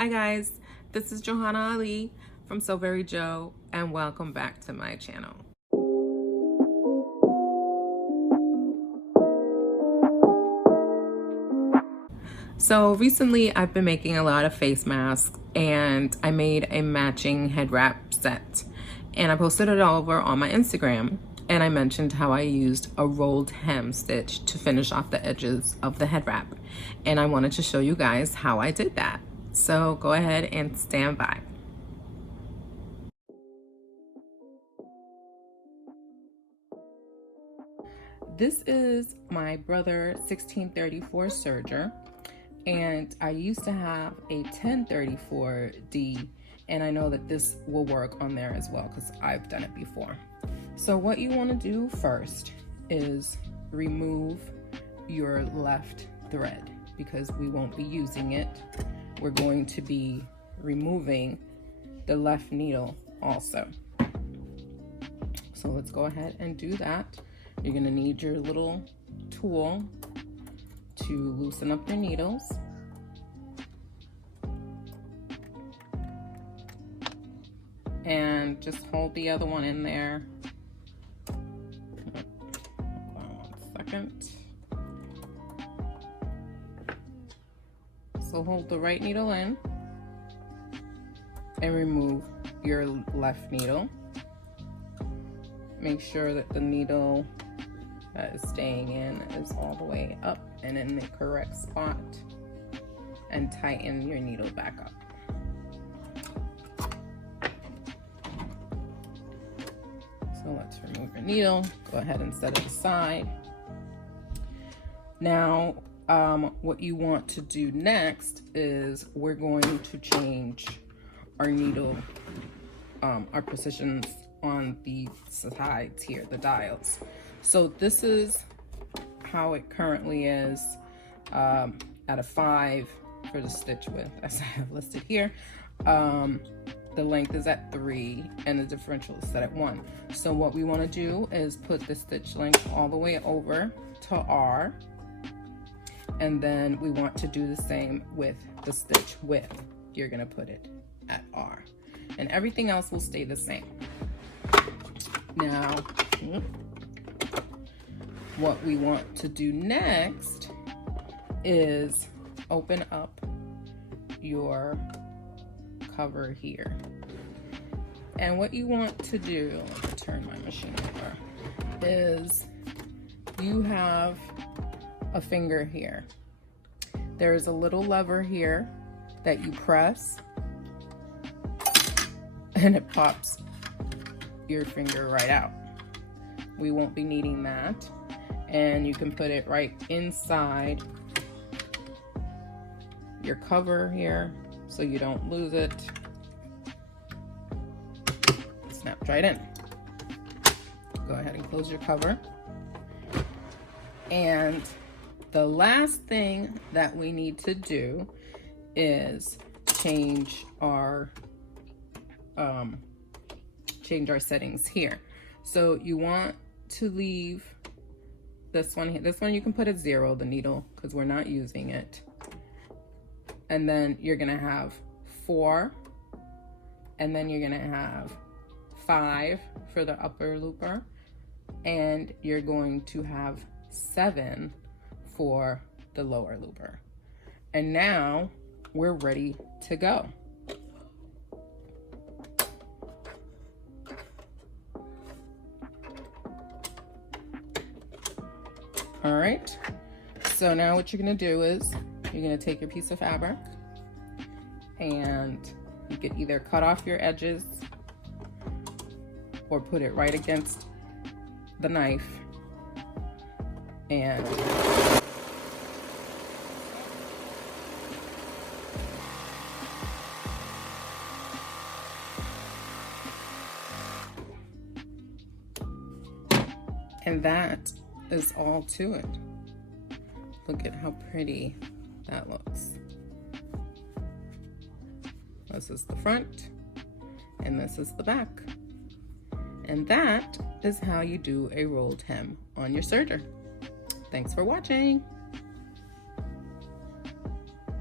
Hi guys, this is Johanna Ali from So Very Jo, and welcome back to my channel. So recently I've been making a lot of face masks, and I made a matching head wrap set and I posted it all over on my Instagram, and I mentioned how I used a rolled hem stitch to finish off the edges of the head wrap, and I wanted to show you guys how I did that. So go ahead and stand by. This is my brother 1634 Serger, and I used to have a 1034D, and I know that this will work on there as well because I've done it before. So what you want to do first is remove your left thread because we won't be using it. We're going to be removing the left needle also. So let's go ahead and do that. You're going to need your little tool to loosen up your needles. And just hold the other one in there. Hold on 1 second. So hold the right needle in and remove your left needle. Make sure that the needle that is staying in is all the way up and in the correct spot, and tighten your needle back up. So let's remove your needle. Go ahead and set it aside. Now, what you want to do next is we're going to change our needle, our positions on the sides here, the dials. So this is how it currently is at a 5 for the stitch width, as I have listed here. The length is at 3 and the differential is set at 1. So what we want to do is put the stitch length all the way over to R, and then we want to do the same with the stitch width. You're going to put it at R, and everything else will stay the same. Now, what we want to do next is open up your cover here. And what you want to do, let me turn my machine over, is you have a finger here. There's a little lever here that you press and it pops your finger right out. We won't be needing that, and you can put it right inside your cover here so you don't lose it. Snaps right in. Go ahead and close your cover. And the last thing that we need to do is change our settings here. So you want to leave this one here. This one you can put at 0, the needle, because we're not using it. And then you're gonna have 4, and then you're gonna have 5 for the upper looper, and you're going to have 7 for the lower looper. And now we're ready to go. All right, so now what you're gonna do is you're gonna take your piece of fabric, and you could either cut off your edges or put it right against the knife, and that is all to it. Look at how pretty that looks. This is the front and this is the back. And that is how you do a rolled hem on your serger. Thanks for watching.